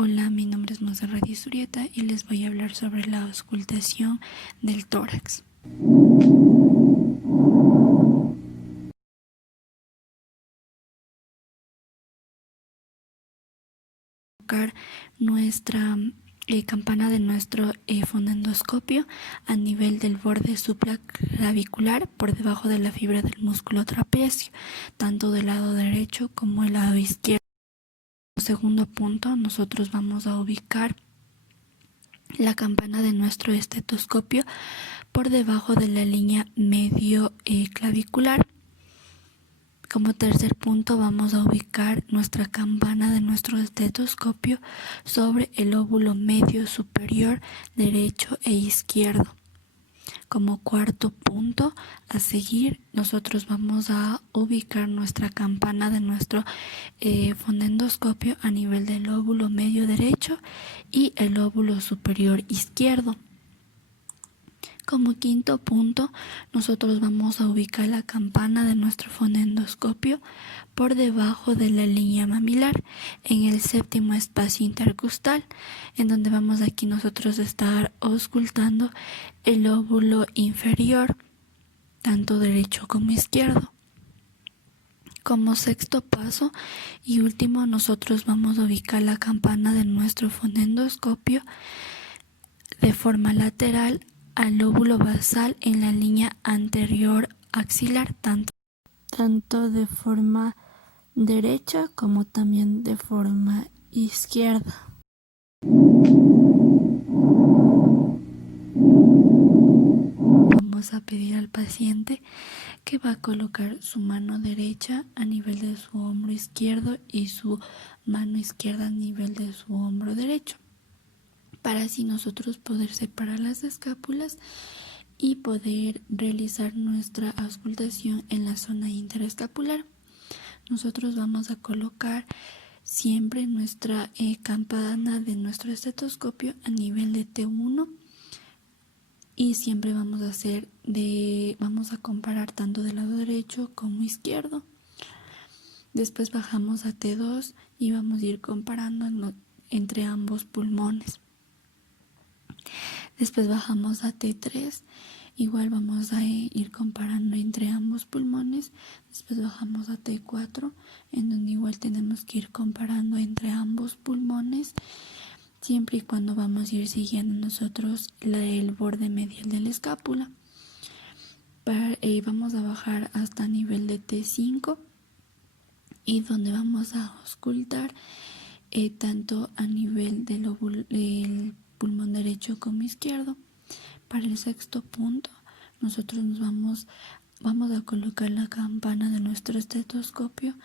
Hola, mi nombre es Monserrat Zurieta y les voy a hablar sobre la auscultación del tórax. Colocar nuestra campana de nuestro fonendoscopio a nivel del borde supraclavicular por debajo de la fibra del músculo trapecio, tanto del lado derecho como el lado izquierdo. Segundo punto, nosotros vamos a ubicar la campana de nuestro estetoscopio por debajo de la línea medio clavicular. Como tercer punto vamos a ubicar nuestra campana de nuestro estetoscopio sobre el lóbulo medio superior derecho e izquierdo. Como cuarto punto a seguir, nosotros vamos a ubicar nuestra campana de nuestro fonendoscopio a nivel del lóbulo medio derecho y el lóbulo superior izquierdo. Como quinto punto, nosotros vamos a ubicar la campana de nuestro fonendoscopio por debajo de la línea mamilar, en el séptimo espacio intercostal, en donde vamos aquí nosotros a estar auscultando el lóbulo inferior, tanto derecho como izquierdo. Como sexto paso y último, nosotros vamos a ubicar la campana de nuestro fonendoscopio de forma lateral al lóbulo basal en la línea anterior axilar, tanto de forma derecha como también de forma izquierda. Vamos a pedir al paciente que va a colocar su mano derecha a nivel de su hombro izquierdo y su mano izquierda a nivel de su hombro derecho, para así nosotros poder separar las escápulas y poder realizar nuestra auscultación en la zona interescapular. Nosotros vamos a colocar siempre nuestra campana de nuestro estetoscopio a nivel de T1 y siempre vamos a comparar tanto del lado derecho como izquierdo. Después bajamos a T2 y vamos a ir comparando entre ambos pulmones. Después bajamos a T3, igual vamos a ir comparando entre ambos pulmones. Después bajamos a T4, en donde igual tenemos que ir comparando entre ambos pulmones, siempre y cuando vamos a ir siguiendo nosotros el borde medial de la escápula. Vamos a bajar hasta nivel de T5 y donde vamos a auscultar tanto a nivel del pulmón derecho como izquierdo. Para el sexto punto, nosotros vamos a colocar la campana de nuestro estetoscopio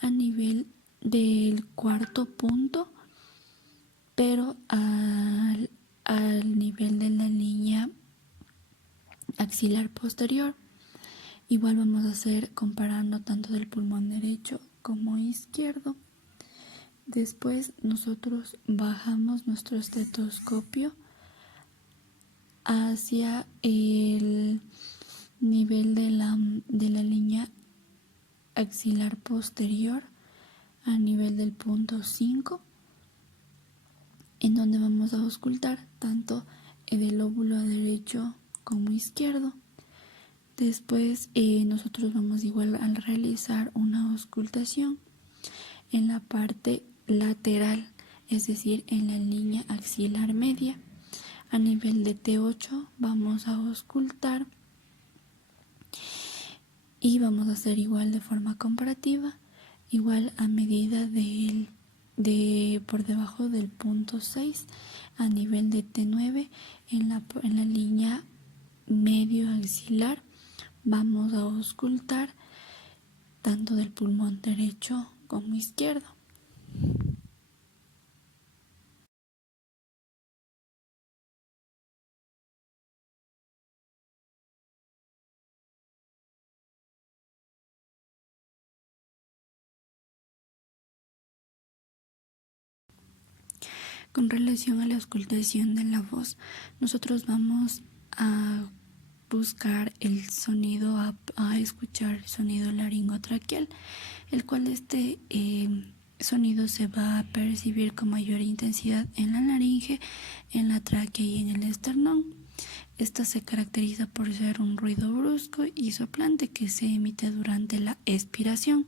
a nivel del cuarto punto, pero al nivel de la línea axilar posterior. Igual vamos a hacer comparando tanto del pulmón derecho como izquierdo. Después nosotros bajamos nuestro estetoscopio hacia el nivel de la línea axilar posterior a nivel del punto 5, en donde vamos a auscultar tanto del lóbulo derecho como izquierdo. Después nosotros vamos igual a realizar una auscultación en la parte lateral, es decir, en la línea axilar media. A nivel de T8 vamos a auscultar y vamos a hacer igual de forma comparativa, igual a medida por debajo del punto 6, a nivel de T9 en la línea medio axilar vamos a auscultar tanto del pulmón derecho como izquierdo. Con relación a la auscultación de la voz, nosotros vamos a buscar el sonido, a escuchar el sonido laringotraqueal, el cual sonido se va a percibir con mayor intensidad en la laringe, en la tráquea y en el esternón. Esta se caracteriza por ser un ruido brusco y soplante que se emite durante la expiración.